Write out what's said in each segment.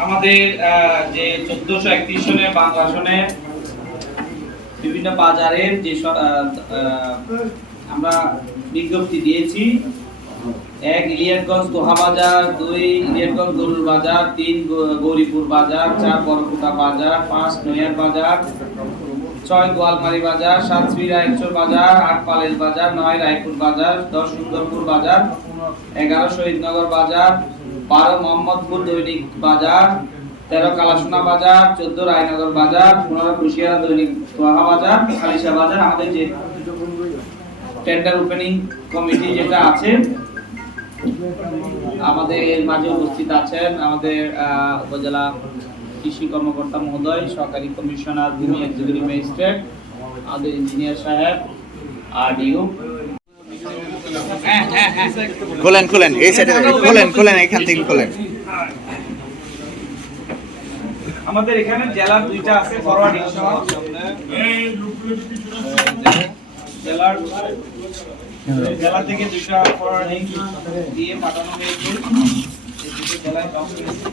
আমাদের যে 1431 সনে বাংলা সনে বিভিন্ন বাজারের যে আমরা বিজ্ঞপ্তি দিয়েছি, 1 ইলিয়াটগঞ্জ দোহা বাজার, 2 ইলিয়াটগঞ্জ গরুর বাজার, 3 গৌরীপুর বাজার, 4 বড়কুটা বাজার, 5 নয়ার বাজার, 6 গোয়ালমারি বাজার, 7 শ্রীরায়চর বাজার, 8 পালেল বাজার, 9 রায়পুর বাজার, 10 সুন্দরপুর বাজার, 11 শহীদনগর বাজার, 12 মোহাম্মদপুর দৈনিক বাজার, 13 কালাসোনা বাজার, 14 রায়নগর বাজার, 15 কুশিয়ারা দৈনিক দোহা বাজার, খালিশা বাজার। আমাদের যে টেন্ডার ওপেনিং কমিটি যেটা আছে, আমাদের মাঝে উপস্থিত আছেন আমাদের উপজেলা কৃষি কর্মকর্তা মহোদয়, সহকারী কমিশনার, ভূমি এক্সিকিউটিভ ম্যাজিস্ট্রেট, আমাদের ইঞ্জিনিয়ার সাহেব, আরডিও। খোলেন এই সাইডে খোলেন এখান থেকে খোলেন। আমাদের এখানে জেলার 2টা আছে ফরওয়ার্ডিং সহ, জেলা থেকে 2টা ফরওয়ার্ডিং দিয়ে পাঠানো হয়েছে, এই 2টো জেলায় জমা হয়েছে।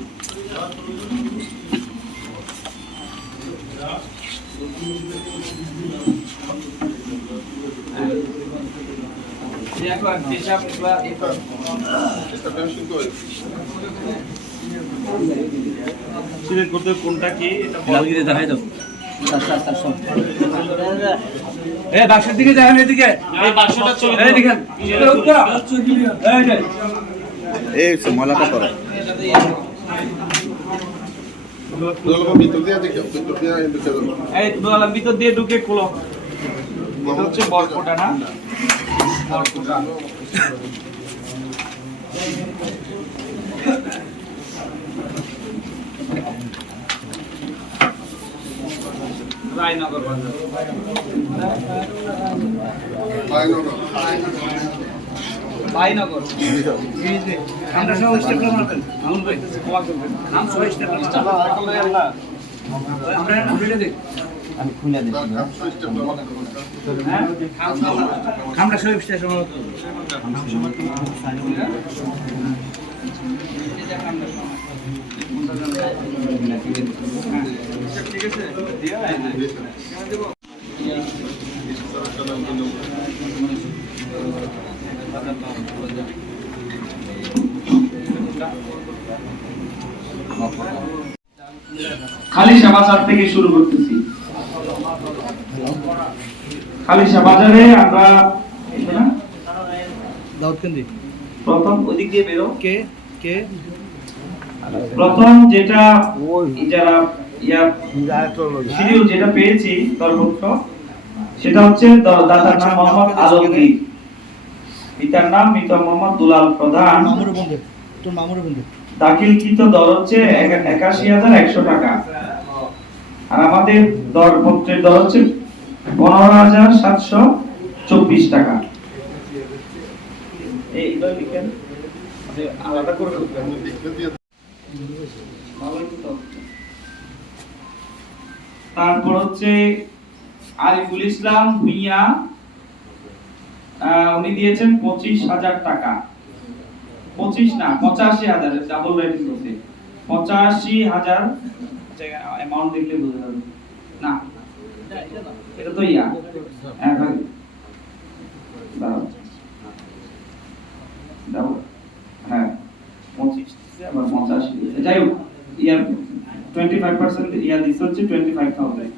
কোনটা কি এটা দেখাই দাও। এই বাক্সের দিকে দেখেন, এদিকে এই বাক্সটা ছবি এই দেখেন, এই মলাটা করো। এই দোলার ভিতর দিয়ে ঢুকে খোলো। এটা হচ্ছে বরকোটা না, বরকোটা। রায়নগর বাজার, রায়নগর আমরা সহ স্টেপ মারবেন, আমন ভাই কোয়া করবেন, নাম সহ স্টেপ না আমরা এটা দেখ, আমি খুলে দিই। হ্যাঁ আমরা সহ স্টেপ মারব, আমরা সময় ঠিক আছে দিয়া দেব। খালিশা বাজার থেকে শুরু করতেছি। খালিশা বাজারে আমরা প্রথম ওদিক দিয়ে বেরো, প্রথম যেটা যারা শিডিউল যেটা পেয়েছি দরপত্র, সেটা হচ্ছে দাতার নাম মোহাম্মদ আলমগীর, পিতার নাম মৃত মোহাম্মদ দুলাল প্রধান, দাখিলকৃত দর হচ্ছে ৮১,১০০ টাকা, আর আমাদের দরপত্রের দর হচ্ছে ১৫,৭২৪ টাকা। এইবার লিখেন আলাদা করে তারপর হচ্ছে আরিফুল ইসলাম ভুইয়া, উনি দিয়েছেন ২৫,০০০ টাকা, 25 না ৮৫,০০০, ডাবল রাইটিং করতে ৮৫,০০০ অ্যামাউন্ট দেখলে বুঝতে পারবে না, এটা তো ইয়া এখন দাও দাও, হ্যাঁ 25 আবার 85, যাই হোক ইয়ার 25% ইয়া দিস হচ্ছে 25,000,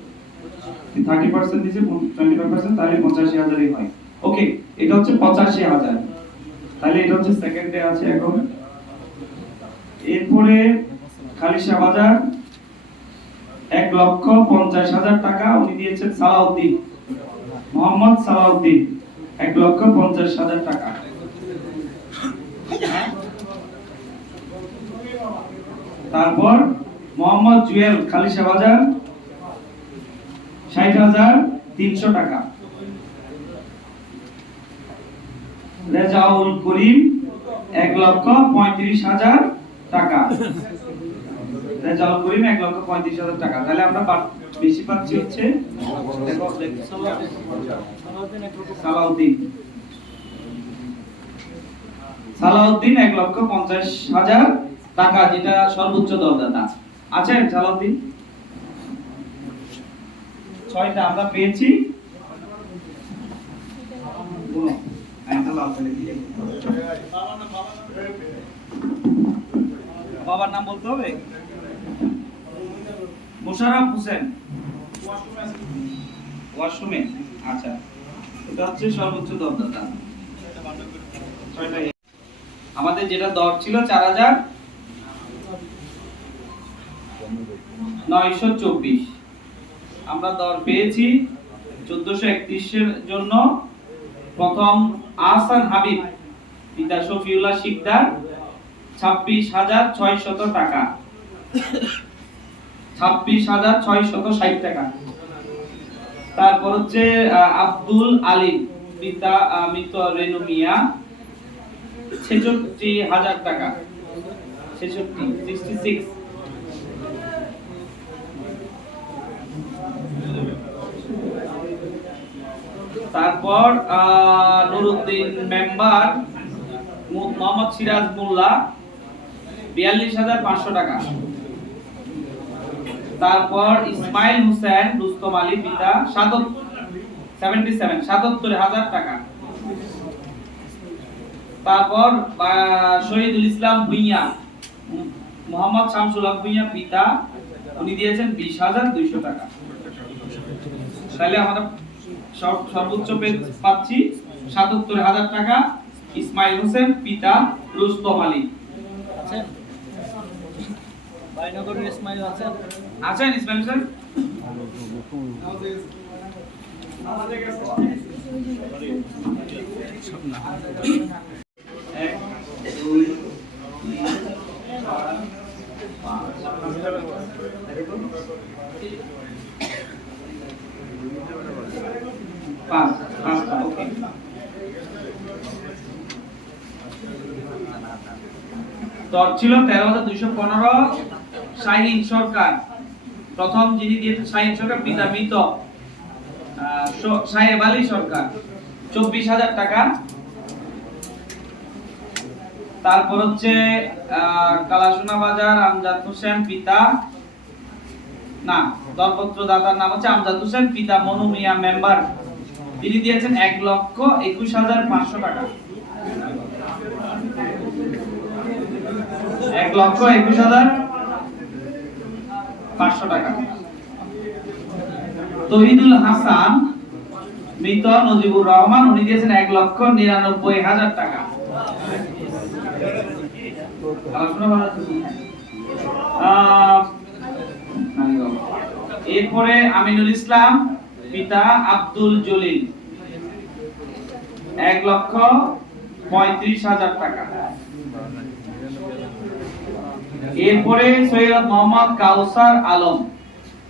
30% দিছে 25%, তাহলে ৮৫,০০০ই হয়। ওকে, এটা হচ্ছে ৮৫,০০০, তাহলে এটা হচ্ছে সেকেন্ডে আছে এখন। এরপরে খালিশা বাজার ১,৫০,০০০ টাকা, উনি দিয়েছেন সালাউদ্দিন, মোহাম্মদ সালাউদ্দিন, ১,৫০,০০০ টাকা। তারপর মোহাম্মদ জুয়েল খালিশা বাজার ৬০,৩০০ টাকা। রেজাউল করিম ১,৩৫,০০০ টাকা, রেজাউল করিম ১,৩৫,০০০ টাকা। তাহলে আমরা বেশি পাচ্ছি হচ্ছে সালাউদ্দিন, সালাউদ্দিন ১,৫০,০০০ টাকা, যেটা সর্বোচ্চ দরদাতা। আচ্ছা জালাউদ্দিন, 6টা আমরা পেয়েছি। বাবার নাম বলতে হবে। মোশাররফ হোসেন, ওয়াশরুমে। আচ্ছা, এটা হচ্ছে সর্বোচ্চ দরদাতা। আমাদের যেটা দর ছিল 4,924, আমরা দর পেয়েছি 1431 এর জন্য। প্রথম আহসান হাবিব পিতা শফিউল্লাহ শিকদার 26,600 টাকা, 26,660 টাকা। তারপর হচ্ছে আব্দুল আলিম পিতা মৃত রেনু মিয়া 66,000 টাকা, 66। তারপর নুরুদ্দিন মেম্বার মোহাম্মদ সিরাজ মোল্লা 42,500 টাকা। তারপর ইসমাইল হোসেন রুস্তম আলী পিতা 77,000 টাকা। তারপর শহীদুল ইসলাম ভুঁইয়া মোহাম্মদ শামসুল হক ভুঁইয়া পিতা, উনি দিয়েছেন 20,200 টাকা। তাহলে আমরা সর্বোচ্চ পাচ্ছি 77,000 টাকা। ইসমাইল হোসেন পিতা রুস্তম আলী আছেন, বাইনগরের ইসমাইল আছেন, ইসমাইল হোসেন। এক, দুই, পাঁচটা, ওকে। দর ছিল 13,215। শাহিন সরকার প্রথম যিনি দিয়েছেন, শাহিন সরকার পিতা মৃত সাহেব আলী সরকার 24,000 টাকা। তারপর হচ্ছে কালাসোনা বাজার আমজাদ হোসেন পিতা, না, দরপত্র দাতার নাম হচ্ছে আমজাদ হোসেন পিতা মনু মিয়া মেম্বার, তিনি দিয়েছেন 1,21,500 টাকা, 1,21,500 টাকা। তহিদুল হাসান মৃত নজিবুর রহমান, উনি দিয়েছেন 1,99,000 টাকা। এরপরে আমিনুল ইসলাম পিতা আব্দুল জলিল 1,35,000 টাকা। এরপরে সৈয়দ মোহাম্মদ কাউসার আলম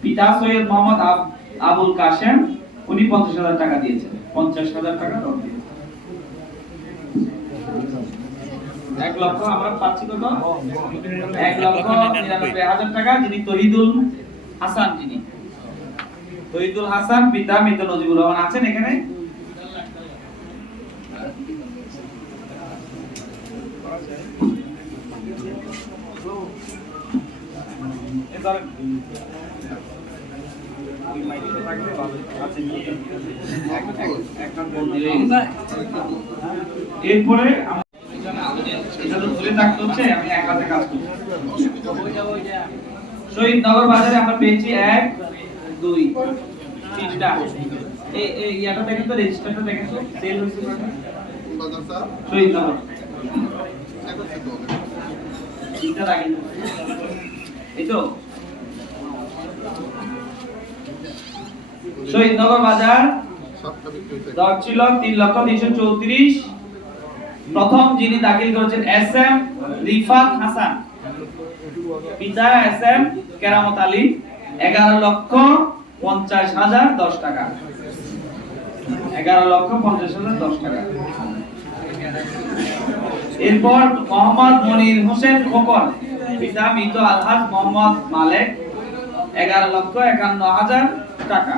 পিতা সৈয়দ মোহাম্মদ আবুল কাশেম, উনি 50,000 টাকা দিয়েছেন, 50,000 টাকা দর দিয়েছেন। 1 লক্ষ আমরা পাচ্ছি কত? 1,99,000 টাকা। যিনি তহিদুল হাসান, যিনি তহিদুল হাসান পিতা মৃত নজিবুর রহমান আছেন এখানে। এরপরে আমি এক হাতে কাজ করছি। শহীদনগর বাজারে আমরা পেয়েছি 1, 2, 3টা। এই ইয়াটা দেখেন তো, রেজিস্টারটা দেখেন তো, সেল হয়েছে শহীদনগর 3টা রাখেন, এই তো শহীদনগর বাজার দর ছিল 3,334,000। প্রথম যিনি দাখিল করেছেন এসএম রিফাত হাসান পিতা এসএম কেরামত আলী 11,50,010 টাকা, 11,50,010 টাকা। এরপর মোহাম্মদ মনির হোসেন খোকন পিতা মৃত আলহাজ মোহাম্মদ মালেক 11,51,000 টাকা।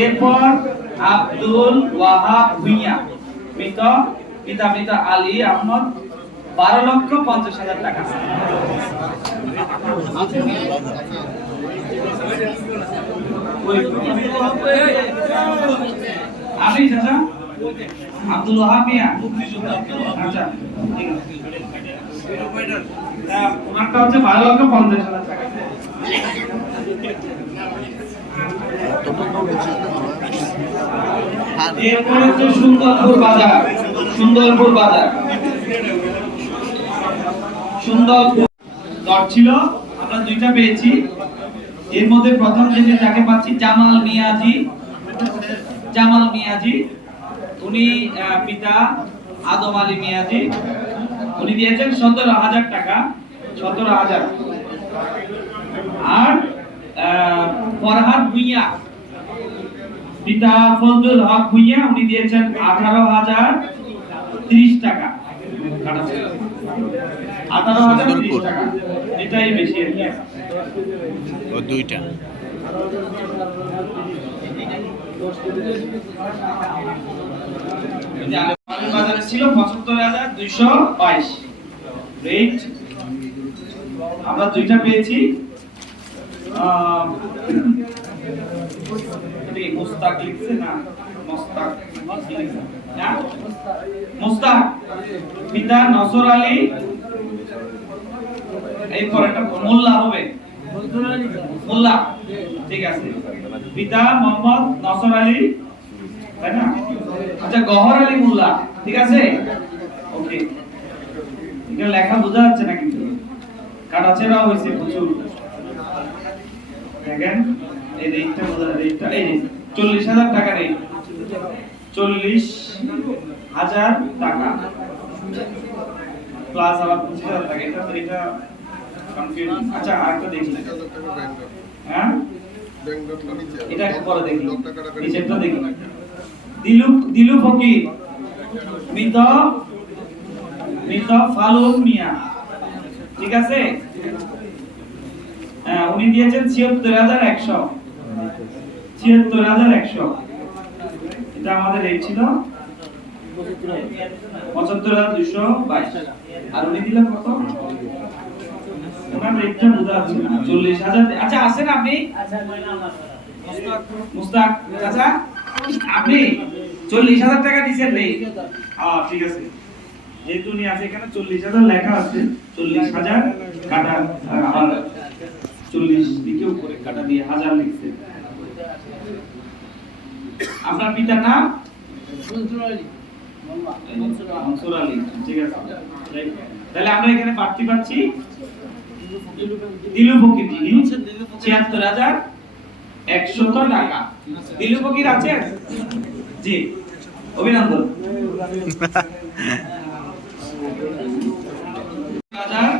এরপর আব্দুল ওয়াহাব ভুঁইয়া পিতা আলী আহমদ 12,50,000 টাকা। আপনি চাচা আব্দুল ওয়াহাব মিয়া, আচ্ছা ঠিক আছে, ওনারটা হচ্ছে 12,50,000 টাকা। এরপরে হচ্ছে সুন্দরপুর বাজার। সুন্দরপুর বাজার, সুন্দরপুর দর ছিল, আমরা দুইটা পেয়েছি। এর মধ্যে প্রথম যেটা যাকে পাচ্ছি জামাল মিয়াজি। জামাল মিয়াজি, উনি পিতা আদম আলী মিয়াজি, উনি দিয়েছেন 17,000 টাকা, 17,000। আর ফরহাদ ভুইয়া, পিতা ফজলুল হক ভুইয়া, উনি দিয়েছেন 18,030 টাকা। 18,030 টাকা, এটাই বেশি আর কি। ও দুইটা বাজারে ছিল 75,222 রেট, আমরা দুইটা পেয়েছি। এটা কি মুস্তাক লিখছে না মুস্তাক? না মুস্তাক, পিতা নসর আলী, এই পরেরটা মোল্লা হবে, মোল্লা, ঠিক আছে, পিতা মোহাম্মদ নসর আলী, তাই না? আচ্ছা গহর আলী মোল্লা, ঠিক আছে, ওকে। এখানে লেখা বোঝা যাচ্ছে না কিন্তু কাটাছেড়া হয়েছে প্রচুর। দেখেন এই রেটটা বোঝা, রেটটা এই 40,000 টাকা রেট, 40,000 টাকা প্লাস আবার 25,000 টাকা। এটা কনফিউজ। আচ্ছা আরেকটা দেখি, হ্যাঁ এটা একটু পরে দেখি, নিচেরটা দেখি। দিলু ফকির, মৃত ফালুন মিয়া, ঠিক আছে, উনি দিয়েছেন 76,100, 76,100। এটা আমাদের রেট ছিল 75,222, আর উনি দিলেন কত? ওনার রেটটা বোঝা যাচ্ছে না, 40,000। আচ্ছা আছেন আপনি মুস্তাক চাচা, আপনি 40,000 টাকা দিয়েছেন রে? ঠিক আছে, যেহেতু উনি আছে এখানে 40,000 লেখা আছে, 40,000 কাটা, আর 40 দিকে উপরে কাটা দিয়ে 1000 লিখছে। আপনার পিতার নাম? মনসুর আলী, ঠিক আছে। তাহলে আমরা এখানে প্রার্থী পাচ্ছি দিলু ফকির, যিনি 76,100 টাকা। দিলু ফকির আছে? জি, অভিনন্দন। বাজার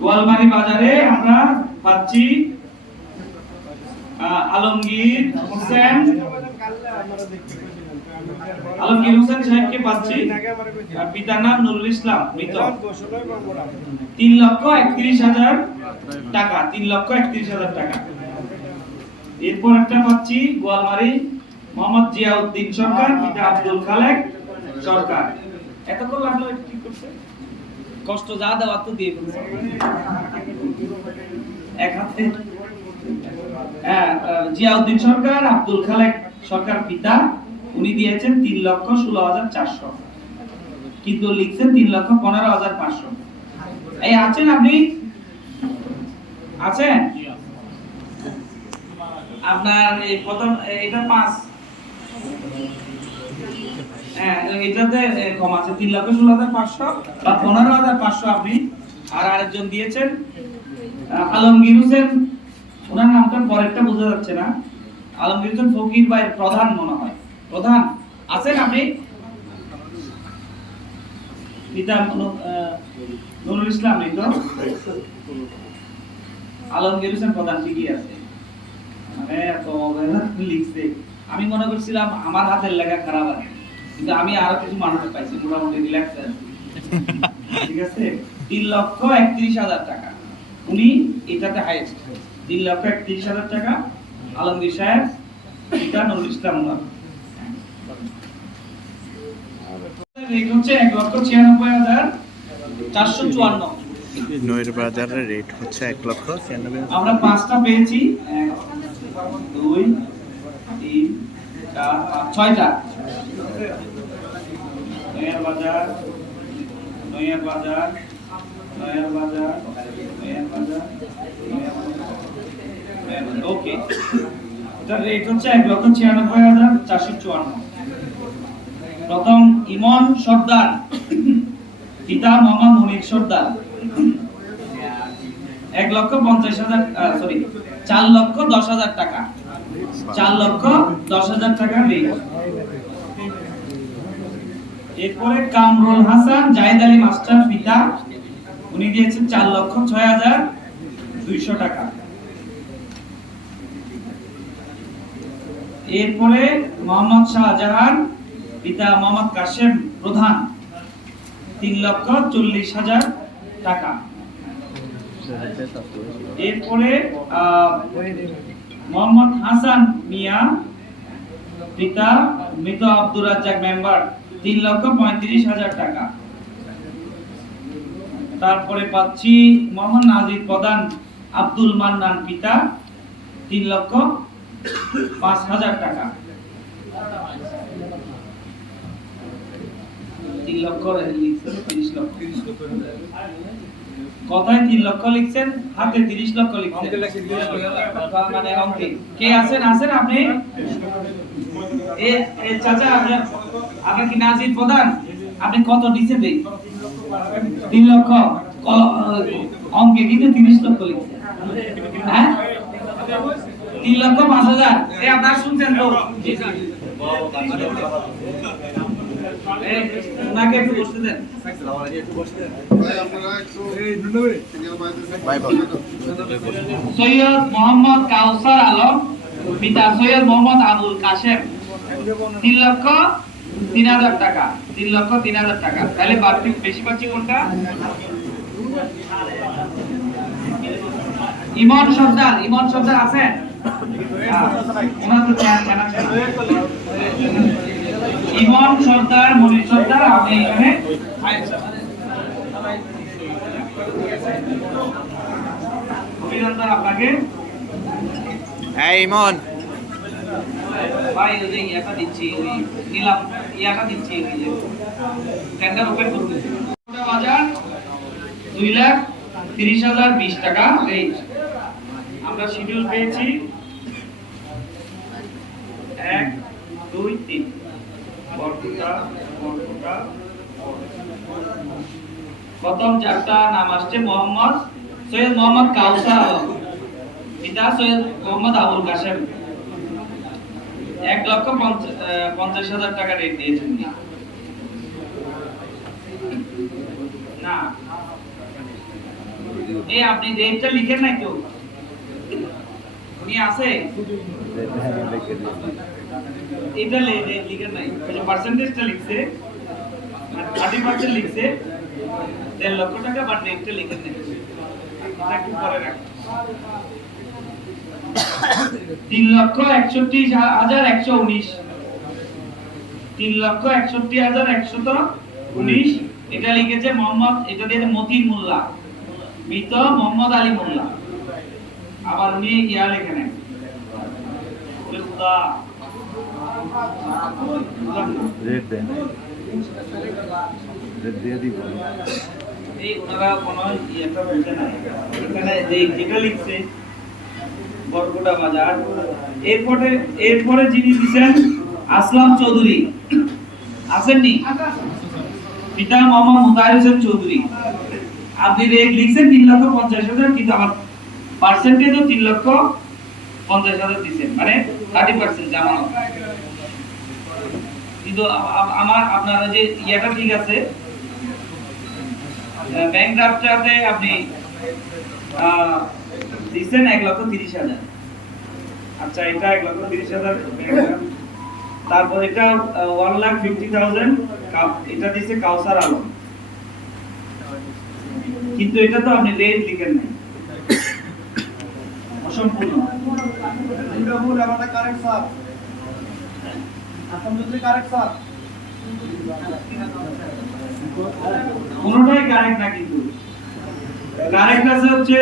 গোয়ালমারি বাজারে আমরা পাচ্ছি আলমগীর হোসেন, সাহেবকে পাচ্ছি, পিতার নাম নুরুল ইসলাম, মৃত, 3,31,000 টাকা, 3,31,000 টাকা। এরপর একটা পাচ্ছি গোয়ালমারি মোহাম্মদ জিয়াউদ্দিন সরকার, পিতা আব্দুল খালেক সরকার। এতক্ষণ লাগলো এটা ঠিক করতে, কষ্ট যা দেওয়ার তো দিয়ে ফেলছে এক হাতে। জিয়াউদ্দিন সরকার, আব্দুল খালেক সরকার পিতা, উনি দিয়েছেন 3,16,400, কিন্তু লিখছেন 3,15,500। এই আছেন আপনি? আছেন? আপনার এই প্রথম এটা 5, এটাতে কম আছে 3,16,500 বা 15,500 আপনি। আর আরেকজন দিয়েছেন আলমগীর হোসেন, ওনার নামটা পরেরটা বোঝা যাচ্ছে না, আলমগীর হোসেন ফকির ভাই প্রধান মনে হয়, প্রধান আছেন আপনি? পিতা নুরুল ইসলাম, নেই তো? আলমগীর হোসেন প্রধান ঠিকই আছে, মানে এত অবহেলা লিখছে। আমি মনে করছিলাম আমার হাতের লেখা খারাপ আছে, কিন্তু আমি আরো কিছু মানুষ পাইছি মোটামুটি রিল্যাক্স আছে, ঠিক আছে। 3,31,000 টাকা, উনি এটাতে হাইয়েস্ট, 3,31,000 টাকা। আলমগীর সাহেব, পিতা নুরুল ইসলাম, রেট হচ্ছে 1,96,454। নয়ের বাজারের রেট হচ্ছে 1,96,000। আমরা 5টা পেয়েছি, 1 2 3 4 5 6টা। নয়ার বাজার, নয়ার বাজার, নয়ার বাজার, নয়ার বাজার, নয়ার বাজার। ওকে, এটার রেট হচ্ছে 1,96,454। প্রথম ইমন সর্দার, পিতা মোহাম্মদ মুনির সর্দার, 1,50,000 সরি 4,10,000 টাকা, 4,10,000 টাকা রেট। এরপরে কামরুল হাসান জাহিদ আলী মাস্টার, পিতা, উনি দিয়েছেন 4,06,200 টাকা। এরপরে মোহাম্মদ শাহজাহান, পিতা মোহাম্মদ কাশেম প্রধান, 3,40,000 টাকা। এরপরে মোহাম্মদ হাসান মিয়া, পিতা মৃত আব্দুর রাজ্জাক মেম্বার, 3,35,000 টাকা। তারপরে পাচ্ছি মোহাম্মদ নাজির প্রধান আব্দুল মান্নান, পিতা, 3,05,000 টাকা। 3 লক্ষ লিখছেন, 30 লক্ষ কথায় 3 লক্ষ লিখছেন, হাতে 30 লক্ষ লিখছেন, মানে অঙ্কে কে আছেন? আছেন আপনি? এ চাচা, আপনি কি নাজির প্রধান? আপনি কত দিছেন? 3 লক্ষ। অঙ্কে কিন্তু 30 লক্ষ লিখছেন, হ্যাঁ? 3,05,000। আপনারা শুনছেন তো? ওনাকে একটু বসতে দেন। সৈয়দ মোহাম্মদ কাউসার আলম, পিতা সৈয়দ মোহাম্মদ আবুল কাশেম, 3,03,000 টাকা, 3,03,000 টাকা। তাহলে বাড়তি বেশি পাচ্ছি কোনটা? ইমন সর্দার, ইমন সর্দার আছেন? ইমন সর্দার, মনির সর্দার, আপনি এখানে অভিনন্দন আপনাকে। হ্যাঁ ইমন ভাই ওই যে ইয়াটা দিচ্ছি, ওই নিলাম ইয়াটা দিচ্ছি, ওই যে টেন্ডার ওপেন করতে। বাজার 2,30,020 টাকা রেট। আমরা শিডিউল পেয়েছি 1 2 3। বরকুটা, বরকুটা, প্রথম 4টা নাম আসছে মোহাম্মদ সৈয়দ মোহাম্মদ কাউসার আলম, পিতা সৈয়দ মোহাম্মদ আবুল কাশেম, 1,50,000 টাকা রেট দিয়েছেন। না, এই আপনি রেটটা লিখেন নাই তো? উনি আছে? এটা লিখেন নাই, পার্সেন্টেজটা লিখছে, 30% লিখছে, 1.5 লক্ষ টাকা, বাট রেটটা লিখেন নাই। এটা কি করে রাখ? 3,61,119, 3,61,119 এটা লিখেছে মোহাম্মদ, এটা দিয়েছে মতিন মোল্লা, মৃত মোহাম্মদ আলী মোল্লা। আবার উনি ইয়া লেখে নেন, রেট দেন, রেট দিয়ে দিব। এই ওনারা কোনো ইয়েটা বলতে না, এখানে যেটা লিখছে বরকুটা বাজার। এরপরে যিনি দিবেন আসলাম চৌধুরী, আসেননি? পিতা মোহাম্মদ মুতাহির হোসেন চৌধুরী। আপনি রেট লিখছেন 3,50,000, কিন্তু আমার পার্সেন্টেজও 3,50,000 দিচ্ছেন, মানে 30% জামানত। কিন্তু আমার আপনারা যে ইয়েটা ঠিক আছে, ব্যাংক ড্রাফটটাতে আপনি দিচ্ছেন 1,30,000। আচ্ছা, এটা 1,30,000। তারপর এটা 1,50,000 এটা দিচ্ছে কাউসার আলম, কিন্তু এটা তো আপনি রেট লিখেন নাই, অসম্পূর্ণ। কোনটাই কারেক্ট না, কিন্তু কারেক্ট আছে হচ্ছে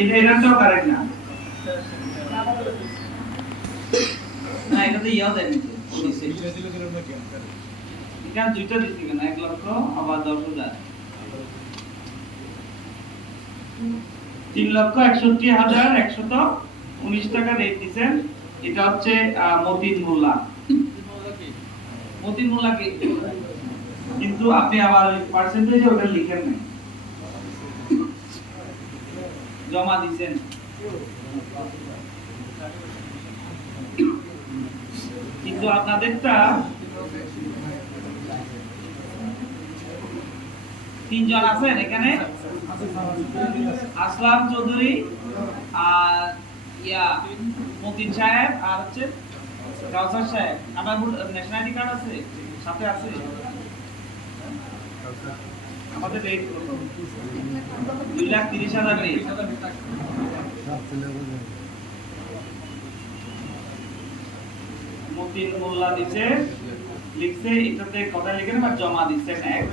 এটাও কারেক্ট না। না এটাতে ইয়াও দেয়নি তো, এখানে দুইটা দিচ্ছি কেন, 1 লক্ষ আবার 10,000, 3,61,119 টাকা রেট দিচ্ছেন। এটা হচ্ছে মতিন মোল্লা। মতিন মোল্লা কি, কিন্তু আপনি আবার ওই পার্সেন্টেজে ওটা লিখেন নাই, জমা দিচ্ছেন। কিন্তু আপনাদেরটা 3 জন আছেন এখানে, আসলাম চৌধুরী আর মতিন সাহেব আর হচ্ছে কাউসার সাহেব। আমার ন্যাশনালিটি কার্ড আছে সাথে আছে। আমাদের রেট কত? 2,30,000 রেট। মতিন মোল্লা দিছে, লিখছে এটাতে কথা লিখেন বা জমা দিচ্ছেন এক।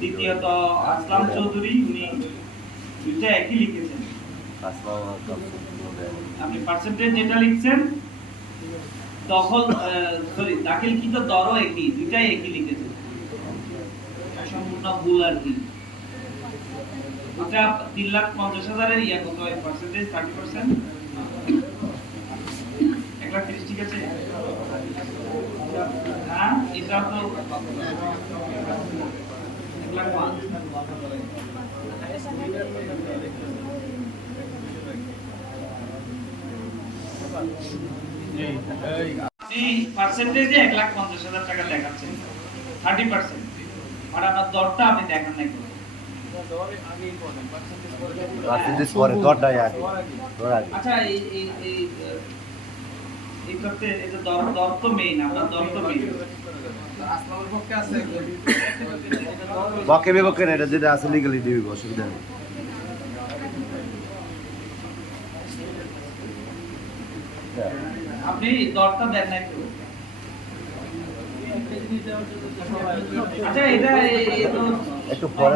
দ্বিতীয়ত আসলাম চৌধুরী, উনি দুইটা একই লিখেছেন। আপনি পার্সেন্টেজ যেটা লিখছেন দখল সরি দাখিলকৃত দরও একই, দুইটাই একই লিখেছেন, সম্পূর্ণ ভুল আর কি। এটা 3,50,000 এর ইয়া কত হয় পার্সেন্টেজ? 30%। 1,30,000 ঠিক আছে। হ্যাঁ এটা তো 1,05,000। এই পার্সেন্টেজে 1,50,000 টাকা দেখাচ্ছে 30%, আর আপনার দরটা আপনি দেখান নাই। আচ্ছা এই করতে এটা দর তো মেইন, আপনার দর তো মেইন। আসলামের পক্ষে আছে বকে বিপক্ষে না, এটা যেটা আছে লিগালি দিবি, অসুবিধা নেই। আপনি দরটা দেন না একটু। আচ্ছা এটা একটু পরে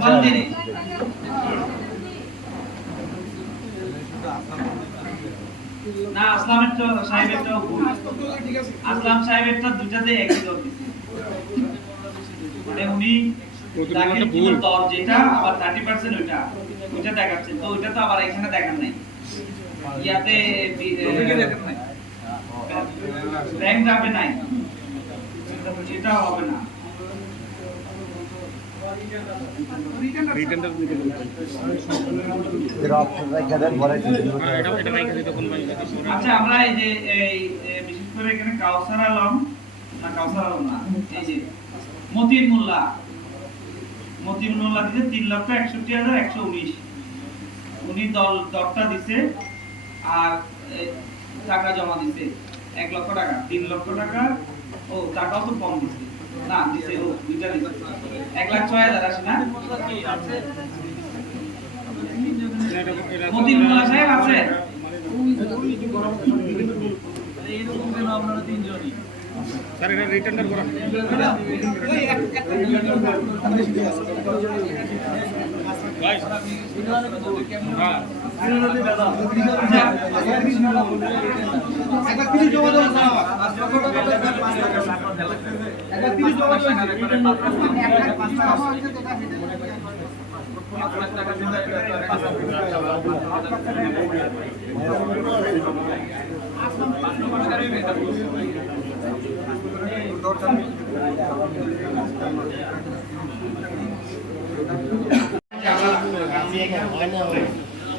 না, আসলামের তো সাহেবেরটাও ভুল। আসলাম সাহেবেরটা দুটাতে একই দর দিছে, মানে উনি দাখিলকৃত দর যেটা আবার 30% ওইটা দেখাচ্ছে, তো ওইটা তো আবার এখানে দেখান নাই, ইয়াতে ব্যাংক যাবে নাই, এটা হবে না। আচ্ছা আমরা এই যে বিশেষ করে এখানে কাউসার আলম না, কাউসার আলম না, এই যে মতিন মোল্লা দিতে 3,61,119, উনি দরটা দিছে আর টাকা জমা দিছে 1 লক্ষ টাকা, 3 লক্ষ টাকা। ও টাকাও তো কম দিছে না, দিছে ও দুইটা দিছে 1,06,000 আসে না। মতিন মোল্লা সাহেব আছে এইরকম কেন আপনারা তিনজনই? স্যার এটা রিটেন্ডার করা ভাই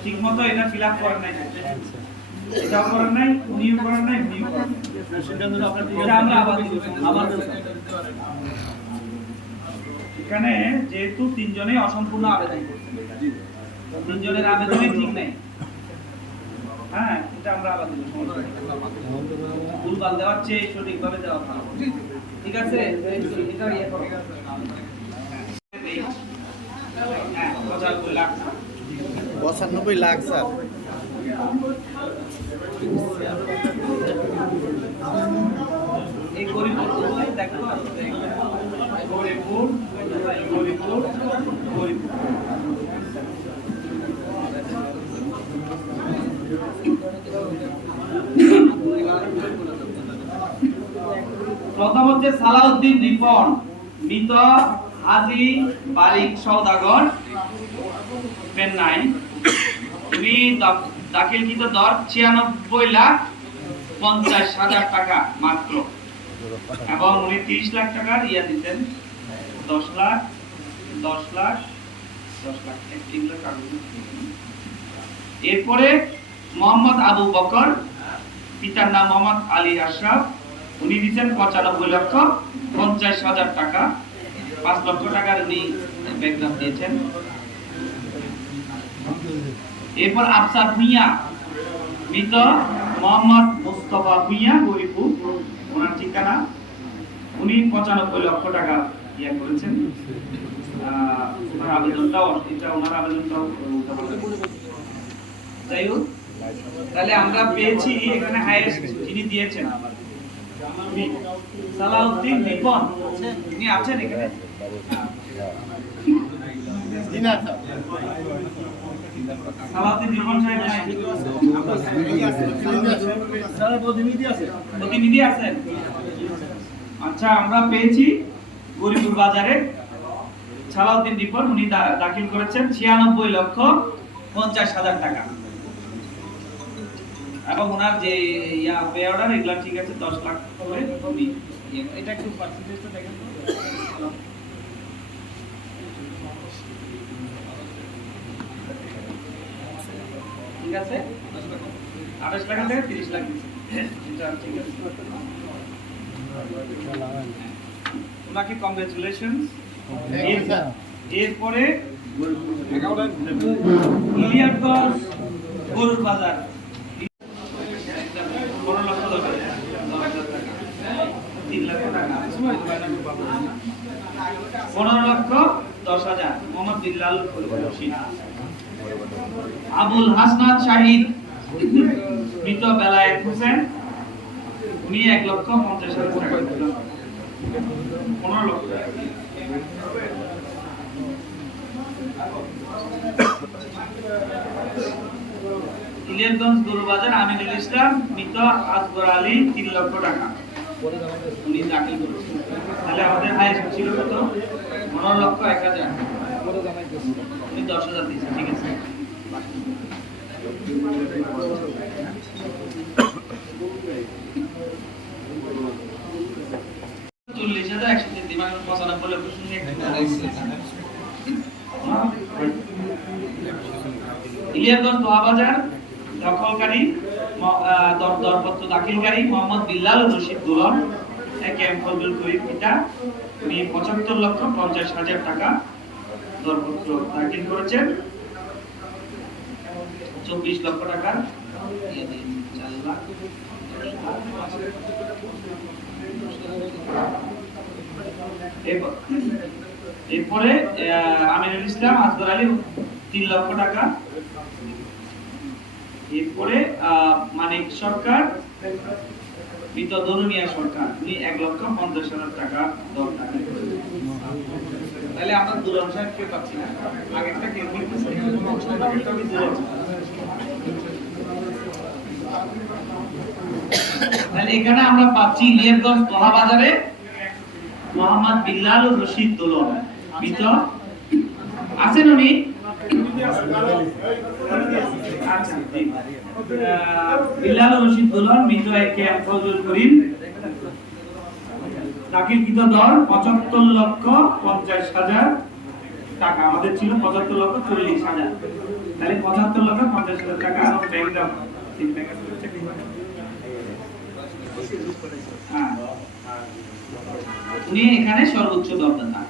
ঠিক মতো এটা ফিল আপ করেন নাই, এটাও করেন নাই, উনিও করেন নাই, উনিও করেন নাই। আমরা আবার এখানে যেহেতু তিনজনে অসম্পূর্ণ আবেদন করছেন, তিনজনের আবেদনই ঠিক নাই। হ্যাঁ এটা আমরা আবার দিব, ভুলভাল দেওয়ার চেয়ে সঠিকভাবে দেওয়া ভালো। ঠিক আছে, এটা ইয়ে করো। হ্যাঁ 95 লাখ, 95 লাখ স্যার। এই গরিব দেখো গৌরীপুর গৌরীপুর গৌরীপুর। প্রথম হচ্ছে সালাউদ্দিন রিপন, মৃত হাজী বারিক সওদাগর, পেন্নাই। উনি দাখিলকৃত দর 96,50,000 টাকা মাত্র, এবং উনি 30 লাখ টাকার ইয়া দিতেন, 10 লাখ 10 লাখ 10 লাখ এগুলো কাগজ। এরপরে মোহাম্মদ আবু বকর, পিতার নাম মোহাম্মদ আলী আশরাফ, উনি দিচ্ছেন 95,50,000 টাকা, 5 লক্ষ টাকার উনি ব্যাকগ্রাউন্ড দিয়েছেন। এরপর আফসার ভুঁইয়া, মৃত মোহাম্মদ মুস্তফা ভুঁইয়া, গৌরীপুর, ওনার ঠিকানা, উনি 95 লক্ষ টাকা ইয়া করেছেন। ওনার আবেদনটাও ওনার আবেদনটাও যাই হোক, তাহলে আমরা পেয়েছি এখানে হাইয়েস্ট যিনি দিয়েছেন সালাউদ্দিন রিপন, উনি আছেন এখানে? সালাউদ্দিন রিপন সাহেব নাই? প্রতিনিধি আছেন? আচ্ছা, আমরা পেয়েছি গরিপুর বাজারে সালাউদ্দিন রিপন, উনি দাখিল করেছেন 96,50,000 টাকা, এবং ওনার যে ইয়া পে অর্ডার এগুলা ঠিক আছে, 10 লাখ করে উনি এটা একটু পার্সেন্টেজটা দেখেন তো। ঠিক আছে, 28 লাখ থেকে 30 লাখ এটা ঠিক আছে। তোমাকে কংগ্রাচুলেশনস। এরপরে ইলিয়াটগঞ্জ গরুর বাজার 15,10,000 মোহাম্মদ বিল্লাল রশিদ। আবুল হাসনাত শাহিদ, মৃত বেলায়েত হোসেন, উনি 1,50,000 টাকা, 15 লক্ষ। ইলিয়াটগঞ্জ গরুর বাজার আমিনুল ইসলাম, মৃত আসগর আলী, 3 লক্ষ টাকা উনি দাখিল করেছেন। তাহলে আমাদের হাইয়েস্ট ছিল কত? 15,01,000, উনি 10,000 দিয়েছেন। ঠিক আছে, ইলিয়াটগঞ্জ দোহাবাজার দখলকারী দরপত্র দাখিলকারী মোহাম্মদ বিল্লাল রশিদ দুলন, ক্যাম্প ফজলুল করিম পিতা, উনি 75,50,000 টাকা দরপত্র দাখিল করেছেন। 24 লক্ষ টাকার 4 লাখ। এরপরে আমিনুল ইসলাম আসগর আলী, 3 লক্ষ টাকা। এরপরে মানিক সরকার, মৃত দরুমিয়া সরকার, উনি 1,50,000 টাকা দর দাখিল করেছেন। তাহলে আমরা দুলন সাহেবকে পাচ্ছি না, আগেরটা কে বলতেছে? তাহলে এখানে আমরা পাচ্ছি ইলিয়াটগঞ্জ দোহাবাজারে মোহাম্মদ বিল্লাল রশিদ দুলন, মৃত আছেন উনি? বিল্লাল রশিদ দুলন, মৃত ক্যাম্প ফজলুল করিম, দাখিলকৃত দর 75,50,000 টাকা, আমাদের ছিল 75,40,000, তাহলে 75,50,000 টাকা ব্যাংকটা ঠিক ব্যাংক করছে। হ্যাঁ, উনি এখানে সর্বোচ্চ দরদাতা।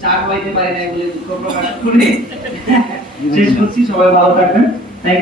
চা খাইতে পারি না বলে দুঃখ প্রকাশ করে শেষ করছি। সবাই ভালো থাকবেন।